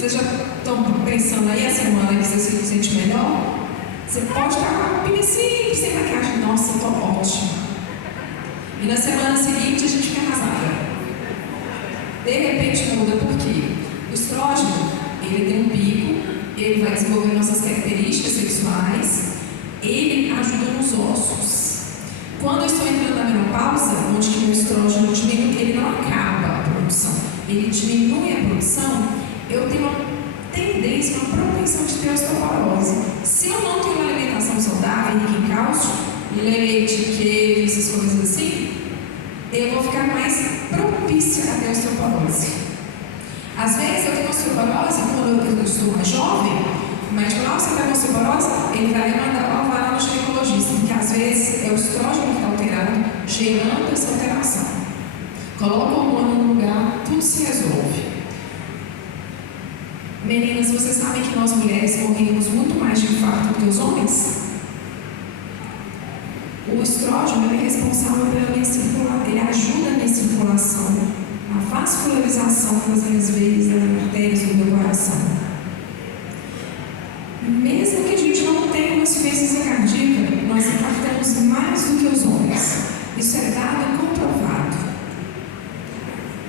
Vocês já estão pensando aí a semana que você se sente melhor? Você pode estar com a roupinha simples, sem maquiagem. Nossa, estou ótima. E na semana seguinte a gente fica arrasada. De repente muda, por quê? O estrógeno, ele tem um pico, ele vai desenvolver nossas características sexuais, ele ajuda nos ossos. Quando eu estou entrando na menopausa, onde que o estrógeno diminui, ele não acaba a produção, ele diminui a produção, eu tenho uma tendência, uma propensão de ter osteoporose. Se eu não tenho uma alimentação saudável, rica em cálcio, leite, queijo, essas coisas assim, eu vou ficar mais propícia a ter osteoporose. Às vezes eu tenho osteoporose quando eu estou mais jovem, mas quando você está com osteoporose, ele vai mandar lá no ginecologista, porque às vezes é o estrógeno que está alterado, gerando essa alteração. Coloca o hormônio no lugar, tudo se resolve. Meninas, vocês sabem que nós mulheres morremos muito mais de infarto do que os homens? O estrógeno é responsável pela minha circulação, ele ajuda na minha circulação, a vascularização das minhas veias, das artérias do meu coração. Mesmo que a gente não tenha uma insuficiência cardíaca, nós infartamos mais do que os homens. Isso é dado comprovado.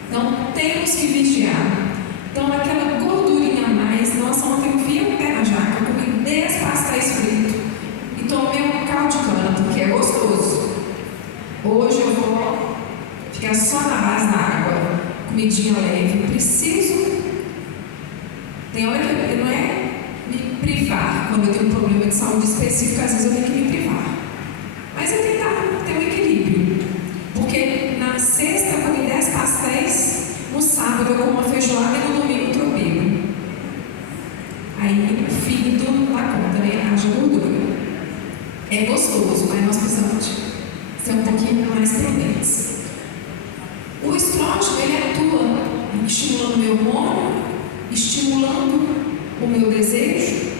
Então, temos que vigiar. Então, aquela gordurinha a mais, nossa, ontem eu vi um pé na jaca, eu comi 10 pastéis fritos e tomei um caldo de cana, porque é gostoso. Hoje eu vou ficar só na base da água, comidinha leve. Preciso. Tem hora que não é me privar, quando eu tenho um problema de saúde específico, às vezes eu tenho que me privar. Mas eu tentar ter um equilíbrio. Porque na sexta eu comi 10 pastéis, no sábado eu como uma feijoada e no domingo eu tropeiro. Aí o fígado dá conta, né? Haja gordura. É gostoso, mas nós precisamos ser um pouquinho mais prudentes. O estrógeno, ele atua estimulando o meu hormônio, estimulando o meu desejo.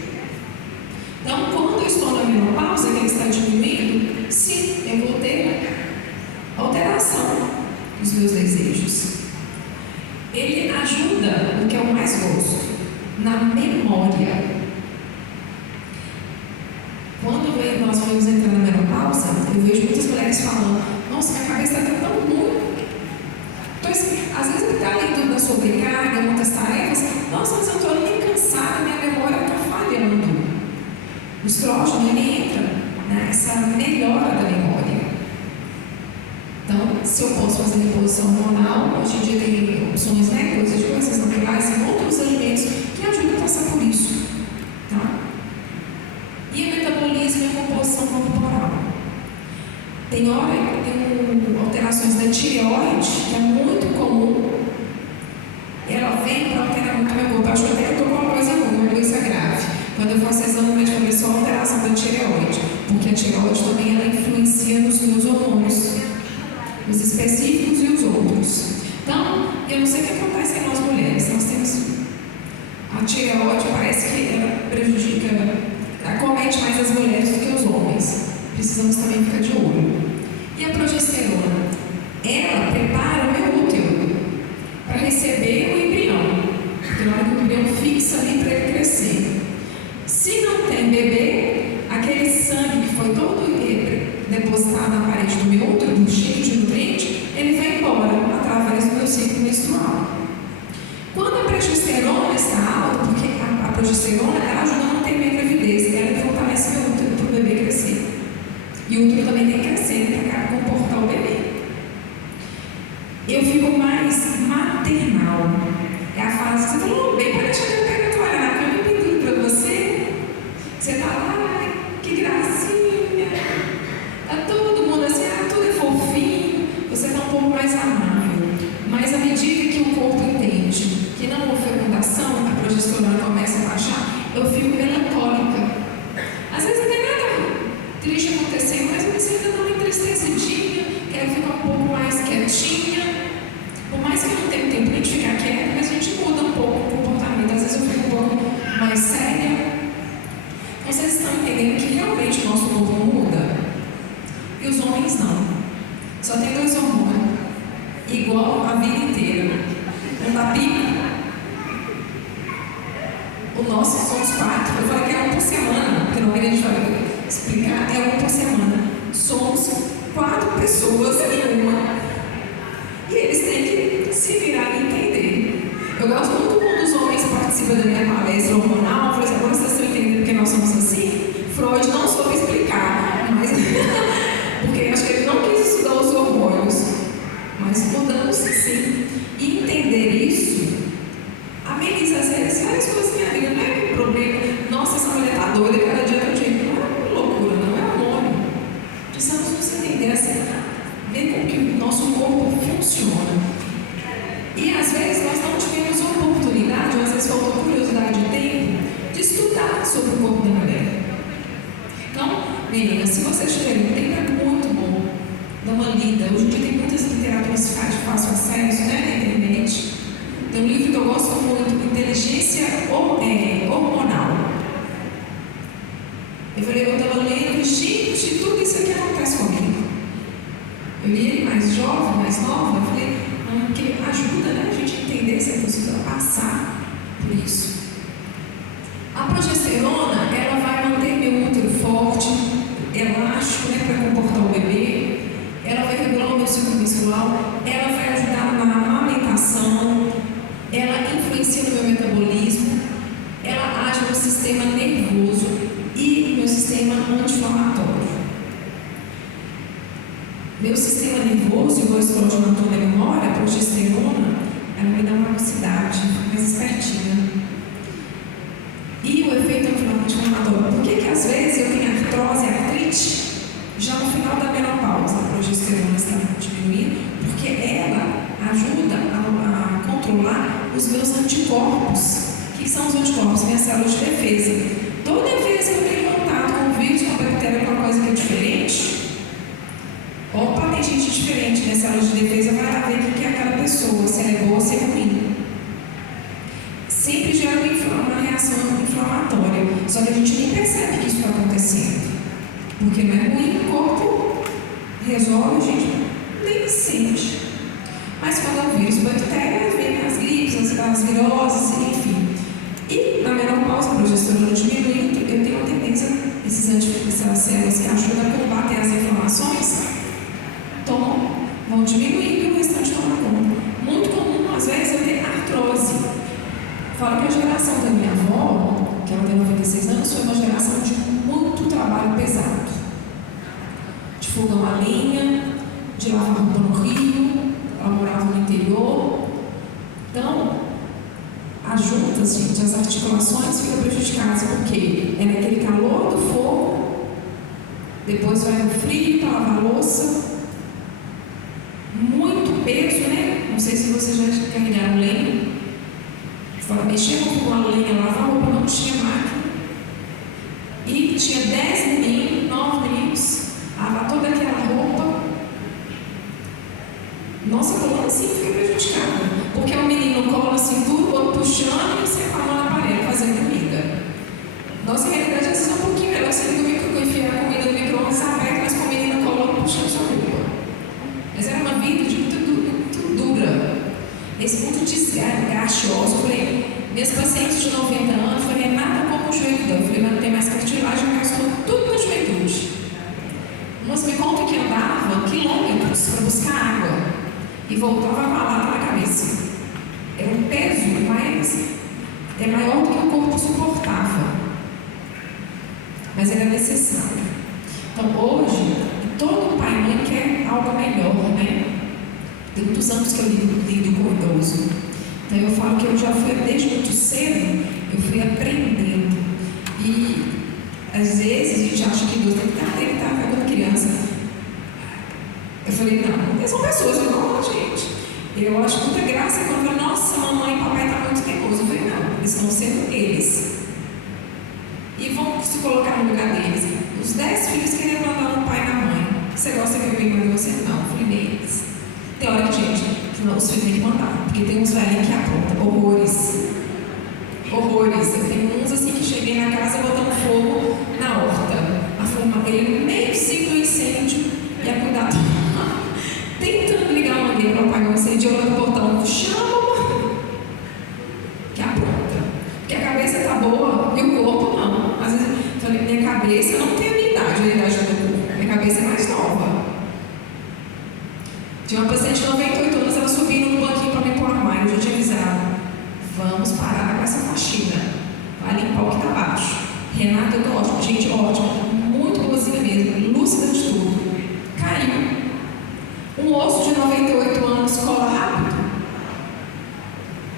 Então, quando eu estou na menopausa, que ele está diminuindo, sim, eu vou ter alteração dos meus desejos. Ele ajuda, o que é o mais gosto, na memória. Quando nós vamos entrar na menopausa, eu vejo muitas mulheres falando: nossa, minha cabeça está tão ruim. Então, assim, às vezes ele está ali da sobrecarga, muitas tarefas. Nossa, mas eu estou nem cansada, minha memória está falhando. O estrógeno, ele entra nessa melhora da memória. Então, se eu posso fazer reposição hormonal, hoje em dia tem opções, né, coisas de coisas naturais e outros alimentos que ajudam a passar por isso. Tá? E o metabolismo e a composição corporal. Tem hora que tem alterações da tireoide, que é muito comum. Ela vem para alterar muito meu corpo. Acho que até eu estou com uma coisa ruim, uma doença grave. Quando eu faço exame, o médico falou só alteração da tireoide, porque a tireoide também ela influencia nos meus hormônios, os específicos e os outros. Então, eu não sei o que acontece em nós mulheres. Nós temos a tireoide, parece que ela prejudica, acomete mais as mulheres do que os homens. Precisamos também ficar de olho. E a progesterona? Ela prepara o meu útero para receber o embrião, porque na hora que o embrião fixa ali para ele crescer. Se não tem bebê, aquele sangue que foi todo depositado na parede do meu útero, cheio de nutrientes, ele vai embora através do meu ciclo menstrual. Quando a progesterona está alta, porque a progesterona ela ajuda a manter minha gravidez, ela fortalece meu útero para o bebê crescer. E o útero também tem que crescer para comportar o bebê. Eu fico mais maternal. É a fase que você falou, bem, para deixar eu pegar a toalha na cama e penduro para você. Você está lá, ai, que gracinha. Está todo mundo assim, tudo é fofinho. Você está um pouco mais amável. Mas à medida que o corpo entende que não houve fecundação, a progesterona começa a baixar, eu fico O nosso somos 4. Eu falei que é um por semana, porque não a gente vai explicar, é um por semana. Somos 4 pessoas em uma. E eles têm que se virar e entender. Eu gosto muito quando os homens participam da minha palestra hormonal. Eu falei assim, agora vocês estão entendendo porque nós somos assim? Freud não soube explicar, mas porque acho que ele não quis estudar os hormônios. Mas mudamos sim. E entender isso ameniza às vezes várias coisas na minha vida. Não é um problema. Nossa, essa mulher está doida, cada dia eu digo. Não é loucura, não é hormônio. Precisamos nos entender assim, ver como que o nosso corpo funciona. E às vezes nós não tivemos oportunidade, ou às vezes faltou curiosidade de tempo, de estudar sobre o corpo da mulher. Então, meninas, se vocês tiverem tempo, é muito bom dar uma lida. Hoje em dia tem muitas literaturas de fácil acesso, né, na internet. Tem um livro que eu gosto muito, Inteligência Hormonal. Eu falei, eu estava lendo, gente, tudo isso aqui acontece comigo. Eu li ele mais jovem, mais nova, eu falei, porque ajuda, né, a gente a entender se a pessoa passar por isso. A progesterona, ela vai manter meu útero forte, elástico, né, para comportar o bebê. Ela vai regular o meu ciclo menstrual, ela vai ajudar na amamentação, ela influencia no meu metabolismo, ela age no sistema nervoso e no meu sistema anti-inflamatório. Meu sistema nervoso, igual esse progesterona da memória, a progesterona, ela me dá uma velocidade mais espertinha. E o efeito anti-inflamatório. Por que às vezes eu tenho artrose e artrite já no final da menopausa? A progesterona está diminuindo, porque ela ajuda a controlar os meus anticorpos. O que são os anticorpos? Minhas células de defesa. Toda vez que eu tenho contato com o vírus, com a bactéria, com uma coisa que é diferente, opa, tem gente diferente, minhas células de defesa vai lá ver o que é aquela pessoa, se ela é boa ou se é ruim. Sempre gera uma reação inflamatória, só que a gente nem percebe que isso está acontecendo, porque não é ruim, o corpo resolve, a gente nem sente. Mas quando é o vírus, bactérias, vem as gripes, as viroses, enfim. E na menopausa, a progesterona diminuindo, eu tenho uma tendência, essas células que ajudam a combater as inflamações, vão diminuindo e o restante toma conta. Muito comum, às vezes, eu ter artrose. Falo que a geração da minha avó, que ela tem 96 anos, foi uma geração de muito trabalho pesado. De fogão a lenha, de lavar roupa no rio, ela morava no interior. Então, as juntas, gente, as articulações ficam prejudicadas, porque é naquele calor do fogo, depois vai no frio para lavar a louça, muito peso, né? Não sei se vocês já carregaram lenha. Fala, mexer com a lenha, lavar a roupa, não tinha máquina. E tinha 10 meninos, 9 meninos, lavar toda aquela roupa. Nossa coluna assim fica prejudicada, porque o menino cola a cintura, o outro puxando e você com a mão na parede fazendo comida. Nossa realidade às vezes é um pouquinho melhor, você liga que eu enfiar a comida no micro-ondas aberto, mas com o menino cola puxando sua roupa. Mas era uma vida de muito dura, esse muito desgaste ósseo. Eu falei, minhas pacientes de 90 anos, eu falei, nada como o joelho dói. Eu falei, mas não tem mais cartilagem, gastou tudo na juventude. Umas me contam que andava quilômetros para buscar água e voltava com a lata na cabeça. Era um peso maior do que o corpo suportava, mas era necessário. Então hoje, todo pai e mãe quer algo melhor, né? Tem muitos anos que eu lido com idoso. Então eu falo que eu já fui, desde muito cedo, eu fui aprendendo. E às vezes a gente acha que Deus tem que estar quando criança. Eu falei, não, eles são pessoas igual a gente. Eu acho muita graça quando eu falo, nossa, mamãe e papai estão muito teimosos. Eu falei, não, eles estão sendo eles. E vão se colocar no lugar deles. Os 10 filhos querendo mandar no pai e na mãe. Você gosta que eu venha mandar você? Não, eu falei, neles. Tem hora que, gente, não, os filhos têm que mandar, porque tem uns velhinhos que aprontam horrores. Horrores. Eu tenho uns assim que cheguei na casa botando fogo na horta. A fumadeira no meio ciclo do incêndio e a cuidado. Tentando ligar uma mangueira para apagar o incêndio, olhando o portão, chama, que apronta. Porque a cabeça está boa e o corpo não. Às vezes, eu falei, minha cabeça não tem a minha idade, a idade do corpo. Minha cabeça é mais nova. Tinha uma paciente de 98 anos, ela subindo no banquinho para limpar o armário. Eu já tinha avisado: vamos parar com essa faxina. Vai limpar o que está abaixo. Renata, eu tô ótima. Gente, ótima. Muito boazinha mesmo. Lúcida de tudo. Caiu. Um osso de 98 anos cola rápido?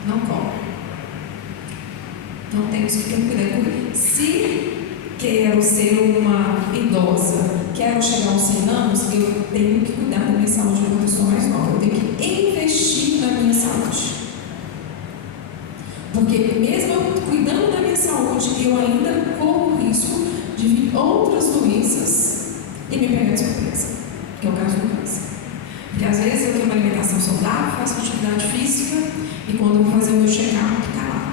Não cola. Então temos que ter cuidado com isso. Se quero ser uma idosa, quero chegar aos 100 anos, eu tenho que cuidar da minha saúde como pessoa mais nova. Eu tenho que investir na minha saúde. Porque mesmo eu cuidando da minha saúde, eu ainda corro o risco de vir outras doenças e me pegar de surpresa, que é o caso do câncer. Porque às vezes eu tenho uma alimentação saudável, faço atividade física e quando eu vou fazer o meu check-up, está lá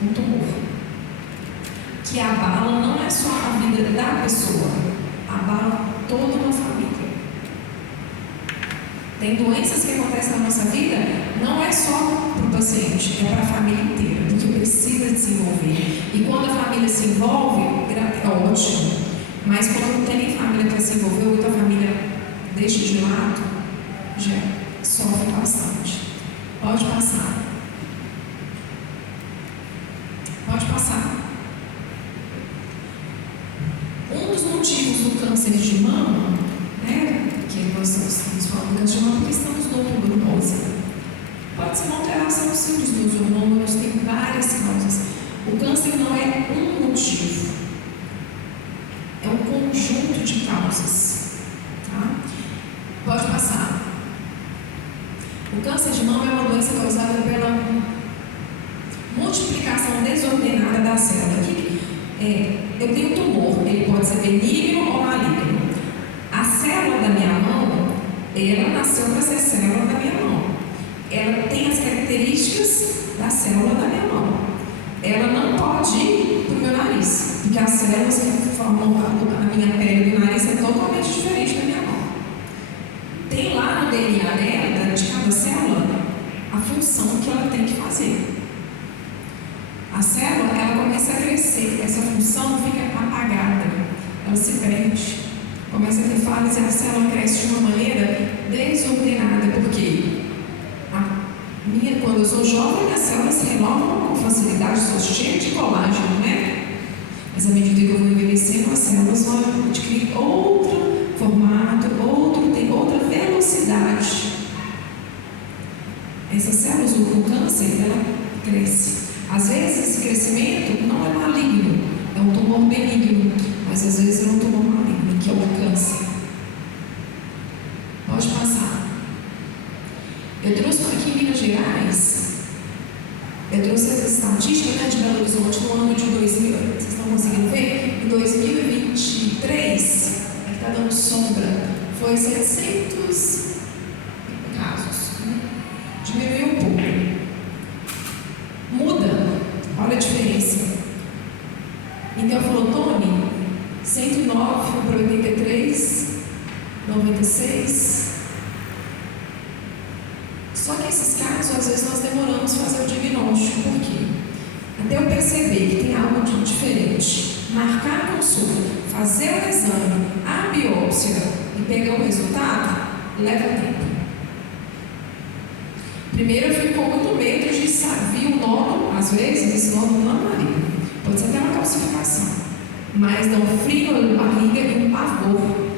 um tumor que abala não é só a vida da pessoa, abala toda uma família. Tem doenças que acontecem na nossa vida, não é só para o paciente, é para a família inteira, porque precisa desenvolver. E quando a família se envolve, é ótimo. Mas quando não tem nem família para se envolver, ou então a família deixa de lado, já sofre bastante. Pode passar. Pode passar. Um dos motivos do câncer de mama, né, que nós estamos falando do câncer de mama, porque estamos no outubro rosa. Pode ser uma alteração sim dos meus hormônios, tem várias causas. O câncer não é um motivo, é um conjunto de causas. Tá? Pode passar. O câncer de mama é uma doença causada pela multiplicação desordenada da célula. Eu tenho um tumor, ele pode ser benigno ou maligno. A célula da minha mão, ela nasceu para ser célula da minha mão. Ela tem as características da célula da minha mão. Ela não pode ir para o meu nariz, porque as células que formam a minha pele do nariz é totalmente diferente da minha mão. Tem lá no DNA dela, de cada célula, a função que ela tem que fazer. A célula, ela começa a crescer, essa função fica apagada, ela se perde, começa a ter falhas e a célula cresce de uma maneira desordenada, porque quando eu sou jovem, as células se renovam com facilidade, sou cheia de colágeno, né? Mas à medida que eu vou envelhecendo, as células vão adquirir outro formato, tem outra velocidade. Essas células do câncer, ela cresce. Às vezes esse crescimento não é maligno, é um tumor benigno, mas às vezes é um tumor maligno, que é o câncer. Pode passar. Eu trouxe aqui em Minas Gerais, eu trouxe as estatísticas, né, de Belo Horizonte no ano de 2000, vocês estão conseguindo ver? Em 2023, aqui está dando sombra, foi 700 casos, né? Diminuiu um pouco. Muda, olha a diferença. Então falou, Tony, 109 para 83, 96. Só que esses casos, às vezes, nós demoramos a fazer o diagnóstico. Por quê? Até eu perceber que tem algo de diferente, marcar a consulta, fazer o exame, a biópsia e pegar o resultado, leva tempo. Primeiro eu fico com muito medo de saber o nódulo, às vezes, esse nódulo não é maligno. Pode ser até uma calcificação, mas dá um frio na barriga e um pavor.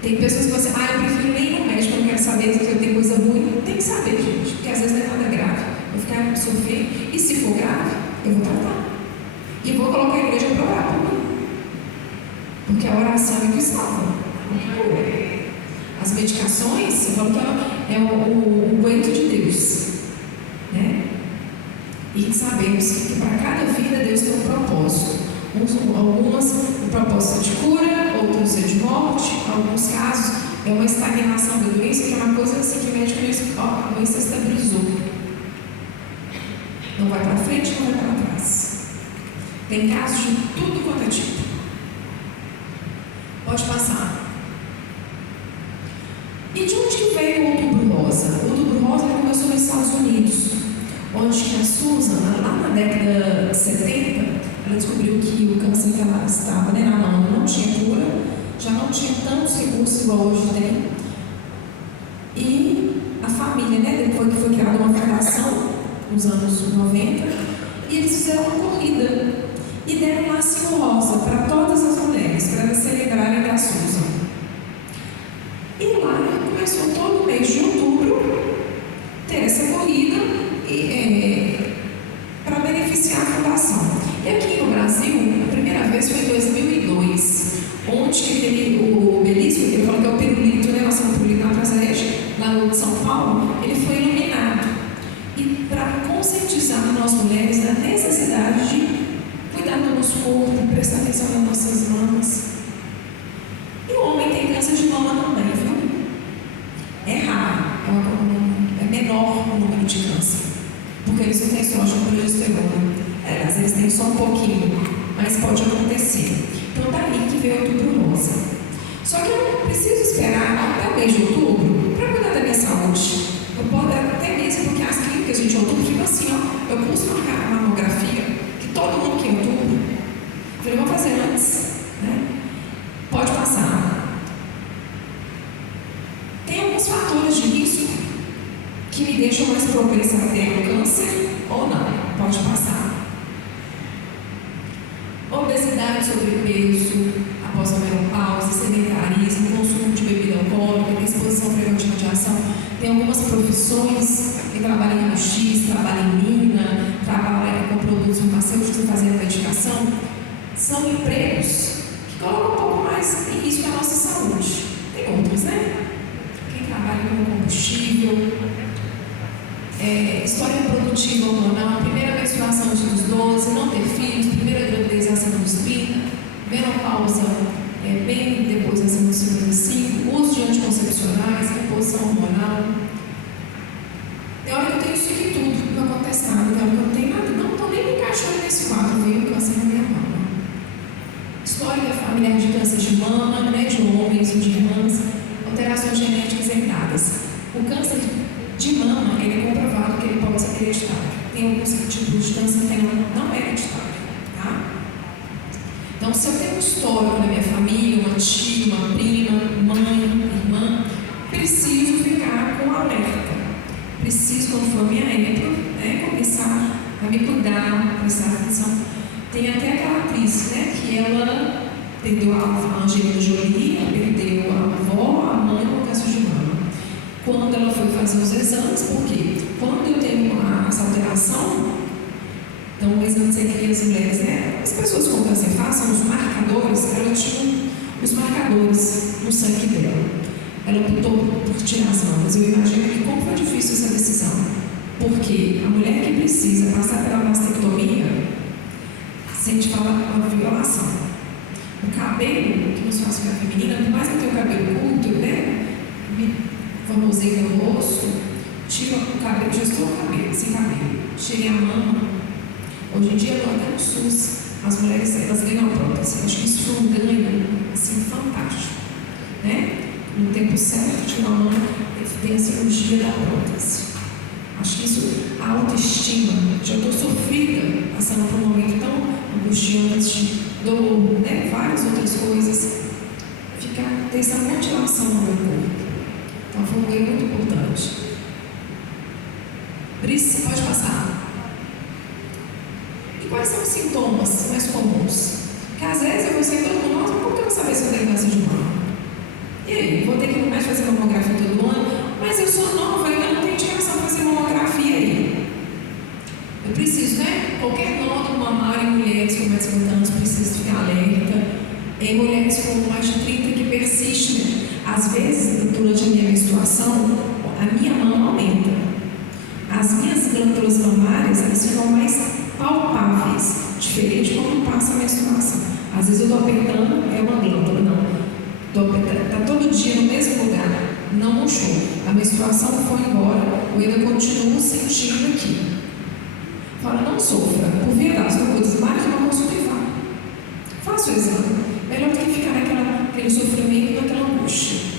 Tem pessoas que falam assim, eu prefiro nem ir no médico, eu não quero saber se eu tenho coisa ruim. Tem que saber, gente, porque às vezes não é nada grave. Eu vou ficar sofrendo, e se for grave, eu vou tratar. E vou colocar a igreja para orar por mim. Porque a oração é que salva. As medicações, eu falo que é o ungüento de Deus. Né? E sabemos que para cada vida Deus tem um propósito. Algumas um propósito de cura, outros é de morte, em alguns casos é uma estagnação da doença, que é uma coisa assim que o médico diz, a doença estabilizou. Não vai para frente, não vai para trás. Tem casos de tudo quanto é tipo. Pode passar. E de onde que veio o Outubro Rosa? O Outubro Rosa começou nos Estados Unidos, onde a Susan, lá na década de 70, ela descobriu que o câncer que ela estava, né, na mama não tinha cura, já não tinha tantos recursos igual hoje tem. E a família, né, depois que foi criada uma fundação, nos anos 90, e eles fizeram uma corrida e deram um lacinho rosa para todas as mulheres, para elas celebrarem da Susan. E lá começou todo mês de outubro ter essa corrida para beneficiar a fundação. E aqui no Brasil, a primeira vez foi em 2002, onde o obelisco, ele falou que é o pirulito, né? Nós temos um pirulito na Praça Este, lá no São Paulo, ele foi iluminado. E para conscientizar nós mulheres da necessidade de cuidar do nosso corpo, prestar atenção nas nossas mamas. E o homem tem câncer de mama também, viu? É raro, é menor o número de câncer, porque eles não têm estrógeno e progesterona. Às vezes tem só um pouquinho, mas pode acontecer. Então daí que veio o Outubro Rosa. Só que eu não preciso esperar até o mês de outubro para cuidar da minha saúde. Eu posso até mesmo, porque as clínicas de outubro ficam assim, ó, eu custo uma mamografia, que todo mundo quer em outubro. Eu falei, vou fazer antes, né? Pode passar. Tem alguns fatores de risco que me deixam mais propensa a ter câncer ou não. Pode passar. Obesidade, sobrepeso, após a menopausa, sedentarismo, consumo de bebida alcoólica, exposição frequente à radiação. Tem algumas profissões que trabalham em raio-x, trabalham em mina, trabalham com produtos farmacêuticos e fazendo medicação. São empregos que colocam um pouco mais em risco a nossa saúde. Tem outros, né? Quem trabalha com combustível, história reprodutiva hormonal, primeira menstruação antes dos 12, não ter filhos, primeira gravidez acima dos 30, menopausa bem depois acima dos 55, uso de anticoncepcionais, reposição hormonal. Tem hora que eu tenho isso aqui tudo, não acontece nada, tem hora que eu não tenho nada, não estou nem me encaixando nesse quadro, veio câncer na minha mama. História familiar de câncer de mama, né, de homens, de irmãs, alterações genéticas herdadas. O câncer de mama, ele é comprovado que ele pode ser hereditário. Tem alguns tipos de câncer que não é hereditário, tá? Então, se eu tenho um histórico na minha família, uma tia, uma prima, mãe, irmã, preciso ficar com alerta. Preciso, quando for a minha época, né, começar a me cuidar, prestar atenção. Tem até aquela atriz, né, que ela perdeu a Angelina Jolie, perdeu a avó, a mãe com câncer de mama. Quando ela foi fazer os exames, porque quando eu tenho essa alteração, então o exame seria as mulheres, né? As pessoas com câncer façam os marcadores, ela tinha os marcadores no sangue dela. Ela optou por tirar as mamas. Eu imagino que como foi difícil essa decisão, porque a mulher que precisa passar pela mastectomia sente falar uma violação. O cabelo que nos faz ficar feminina, por mais que eu tenha o cabelo curto, né? Formoseia no rosto, tira o cabelo, já estou com o cabelo, sem cabelo, tirei a mama. Hoje em dia, até no SUS, as mulheres elas ganham a prótese. Acho que isso foi um ganho assim, fantástico, né? No tempo certo, tirar a mama, tem a cirurgia da prótese. Acho que isso, a autoestima, já estou sofrida, passando por um momento tão angustiante, dor, né? Várias outras coisas, ter essa motivação no meu corpo. Então foi um ganho muito importante. Pode passar. E quais são os sintomas mais comuns? Porque às vezes eu vou ser todo mundo, nossa, como que eu vou saber se eu tenho câncer de mama? E aí, vou ter que ir no médico fazer mamografia todo ano, mas eu sou nova, eu ainda não tenho indicação para fazer mamografia aí. Eu preciso, né? Qualquer nódulo mamário em mulheres com mais de 50 anos precisa ficar alerta. Em mulheres com mais de 30 que persistem, às vezes, durante a minha menstruação, a minha mama aumenta. As minhas glândulas mamárias, elas ficam mais palpáveis, diferente de quando passa a menstruação. Às vezes eu estou apertando, é uma glândula, não. Está todo dia no mesmo lugar, não murchou. A menstruação foi embora, eu ainda continuo sentindo aqui. Fala, não sofra, por via das dúvidas, marque uma consulta e vá. Faça o exame. Melhor do que ficar naquele sofrimento, naquela angústia.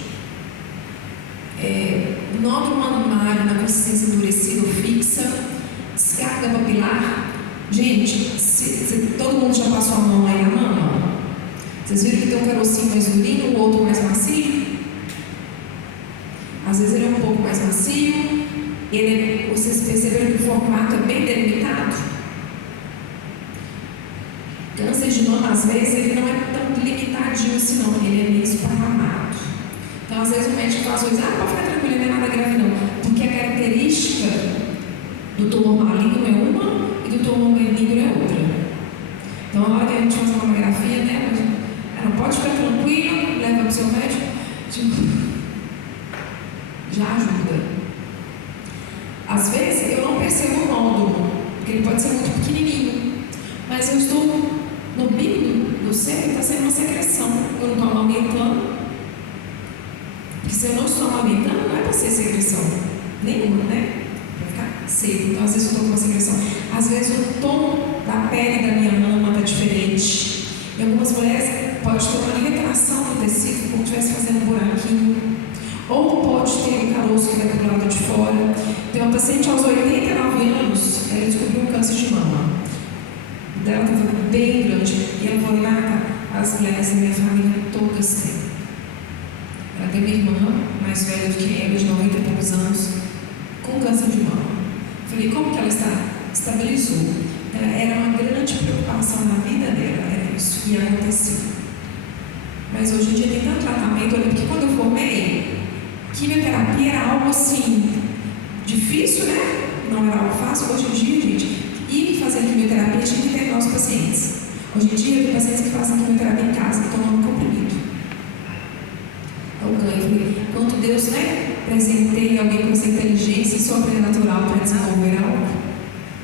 Nódulo mamário na consistência endurecida ou fixa, descarga papilar, Gente, todo mundo já passou a mão aí na mama? Vocês viram que tem um carocinho mais durinho, o outro mais macio? Às vezes ele é um pouco mais macio, vocês perceberam que o formato é bem delimitado? Câncer de mama, às vezes, ele não é tão limitadinho assim não, ele é meio esparramado. Então, às vezes o médico fala assim, pode ficar tranquilo, não é nada grave não, porque a característica do tumor maligno é uma e do tumor benigno é outra. Então, na hora que a gente faz uma mamografia, né, não pode ficar tranquilo, leva para o seu médico, já ajuda. Às vezes eu não percebo o nódulo, porque ele pode ser muito pequenininho, mas eu estou no bico do ser, está sendo uma secreção. Eu não estou amamentando, porque se eu não estou amamentando, não é para ser secreção nenhuma, né? Vai ficar seco. Então, às vezes eu estou com uma secreção. Às vezes o tom da pele da minha mama está diferente. Em algumas mulheres pode ter uma irritação no tecido, como se estivesse fazendo um buraquinho. Ou pode ter um caroço que vai para o lado de fora. Tem uma paciente aos 89 anos, ela descobriu um câncer de mama. Dela estava bem grande. E ela falou, as mulheres da minha família todas têm. Ela tem uma irmã mais velha do que ela, de 90 e poucos anos, com câncer de mama. Falei, como que ela estabilizou? Era uma grande preocupação na vida dela, era isso, e aconteceu. Mas hoje em dia tem tanto tratamento, olha, porque quando eu formei, quimioterapia era algo assim, difícil, né? Não era algo fácil. Hoje em dia, gente, ir fazer quimioterapia tinha que ter nossos pacientes. Hoje em dia, tem pacientes que fazem quimioterapia em casa, tomando comprimido. É o ganho. Quando Deus, né, presenteia alguém com essa inteligência sobrenatural para desenvolver algo,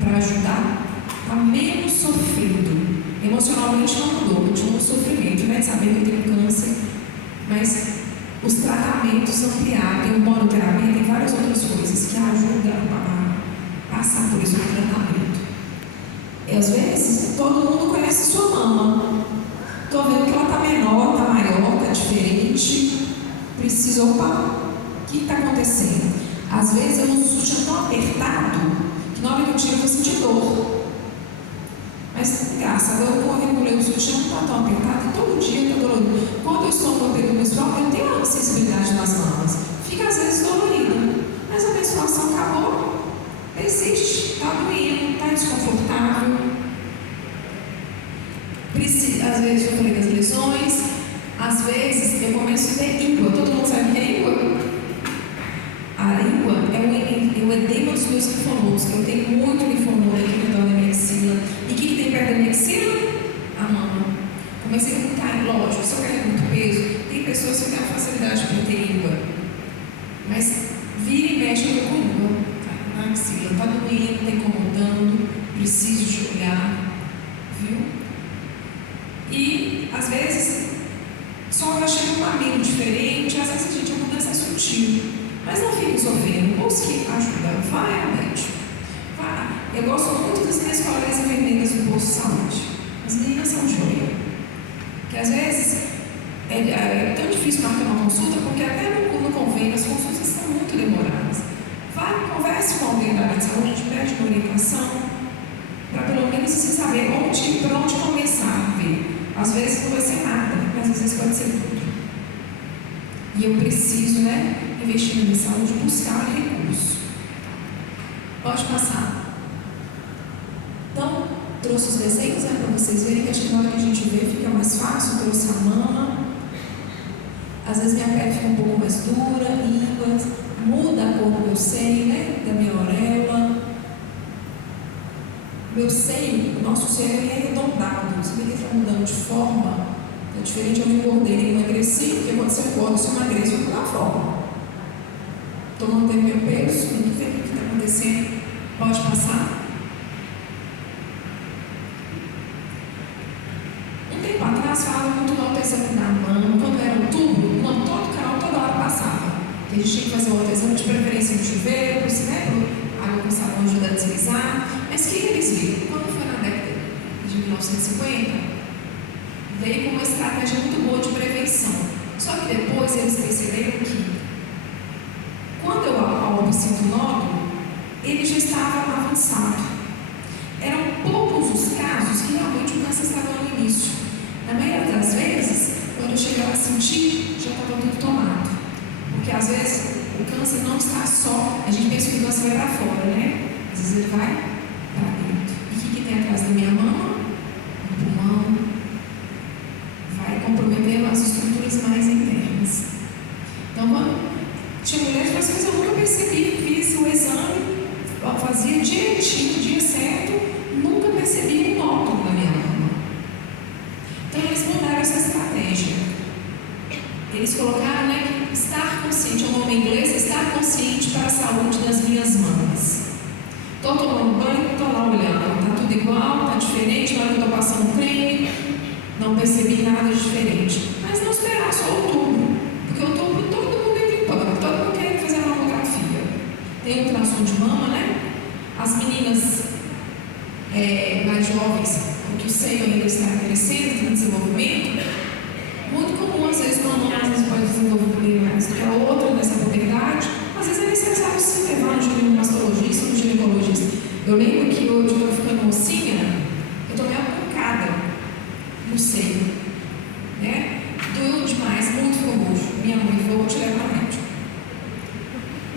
para ajudar, está menos sofrido. Emocionalmente não mudou, continua um sofrimento, né? Saber que eu tenho câncer, mas os tratamentos ampliaram, tem hormonoterapia, tem várias outras coisas que ajudam a passar por esse tratamento. E às vezes todo mundo conhece sua mama. Estou vendo que ela está menor, está maior, está diferente. Precisa, o que está acontecendo? Às vezes eu uso um sutiã tão apertado que na hora que eu tiro eu vou sentir dor. Mas, engraçado, eu regulei o sutiã, não está tão apertado, e todo dia está dolorido. Quando eu estou no período menstrual, eu tenho a sensibilidade nas mamas. Fica às vezes dolorida. Mas a menstruação acabou, persiste, está doendo, está desconfortável. Às vezes eu falei das lesões, às vezes eu começo a ter íngua. Todo mundo sabe o que é íngua? A íngua é o edema dos meus linfonodos. Eu tenho muito linfonodo aqui no redor da minha axila. E o que tem perto da minha axila? A mama. Comecei a ficar, lógico, se eu carrego muito peso, tem pessoas que têm uma facilidade para ter íngua. Mas vira e mexe, eu tô com íngua. Tá? Na axila, está doendo, está incomodando, preciso de olhar. Viu? E, às vezes, só eu chego um mamilo diferente, às vezes a gente, a mudança é sutil. Mas não fique sofrendo, busque ajuda, vai ao médico. Vai. Eu gosto muito das minhas colegas enfermeiras do posto de saúde. As meninas são joia. Que às vezes é tão difícil marcar uma consulta, porque até no convênio as consultas são muito demoradas. Vai, converse com alguém da área de saúde, pede uma orientação, para pelo menos você saber para onde começar a ver. Às vezes não vai ser nada, mas às vezes pode ser tudo. E eu preciso, investir na minha saúde, buscar recursos. Pode passar. Então, trouxe os desenhos para vocês verem que acho que na hora que a gente vê fica mais fácil. Trouxe a mama. Às vezes minha pele fica um pouco mais dura, línguas, muda a cor do meu seio, da minha auréola. Meu seio, o nosso seio é arredondado. Você vê que ele está mudando de forma. É diferente, eu não engordei nem emagreci, porque quando você engorda, você emagrece, vai mudar a forma. Estou mantendo meu peso, tem que ver o que está acontecendo. Pode passar. Um tempo atrás falava muito do autoexame da mama, quando era outubro, não, todo canal toda hora passava. A gente tinha que fazer um autoexame de preferência no chuveiro, água com sabão ajuda a deslizar. Mas o que eles viram? Quando foi na década de 1950, veio com uma estratégia muito boa de prevenção. Só que depois eles perceberam que quando eu palpo e sinto nódulo, ele já estava avançado. Eram poucos sentir, já estava tudo tomado. Porque às vezes o câncer não está só, a gente pensa que o câncer vai para fora, né? Às vezes ele vai para dentro. E o que tem atrás da minha mama? O pulmão. Vai comprometendo as estruturas mais internas. Então, quando tinha mulher que falou assim, mas eu nunca percebi, fiz o exame, fazia direitinho, dia certo, nunca percebi um nódulo na minha mama. Então, eles mudaram essa estratégia. Eles colocaram, né, que estar consciente, o nome em inglês, estar consciente para a saúde das minhas mamas. Estou tomando banho, estou lá olhando, está tudo igual, está diferente, na hora que eu estou passando creme, não percebi nada diferente. Mas não esperar só outubro, porque outubro todo mundo entra em pânico, todo mundo quer fazer a mamografia. Tem ultrassom de mama, né? As meninas mais jovens, porque o seio ainda está crescendo, está em desenvolvimento, muito comum, às vezes, uma mama às vezes pode desenvolver mais que a outra nessa puberdade. Às vezes é necessário se levar no mastologista ou no ginecologista. Eu lembro que hoje eu estou ficando mocinha, eu tomei uma pancada no seio, né? Doeu demais, muito ficou roxo. Minha mãe falou, vou te levar ao médico.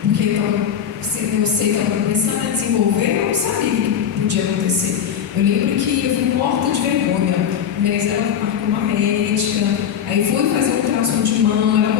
Porque meu seio estava começando a desenvolver, eu não sabia o que podia acontecer. Eu lembro que eu fui morta de vergonha. Mas ela marcou uma médica, aí fui fazer um ultrassom de mama, ela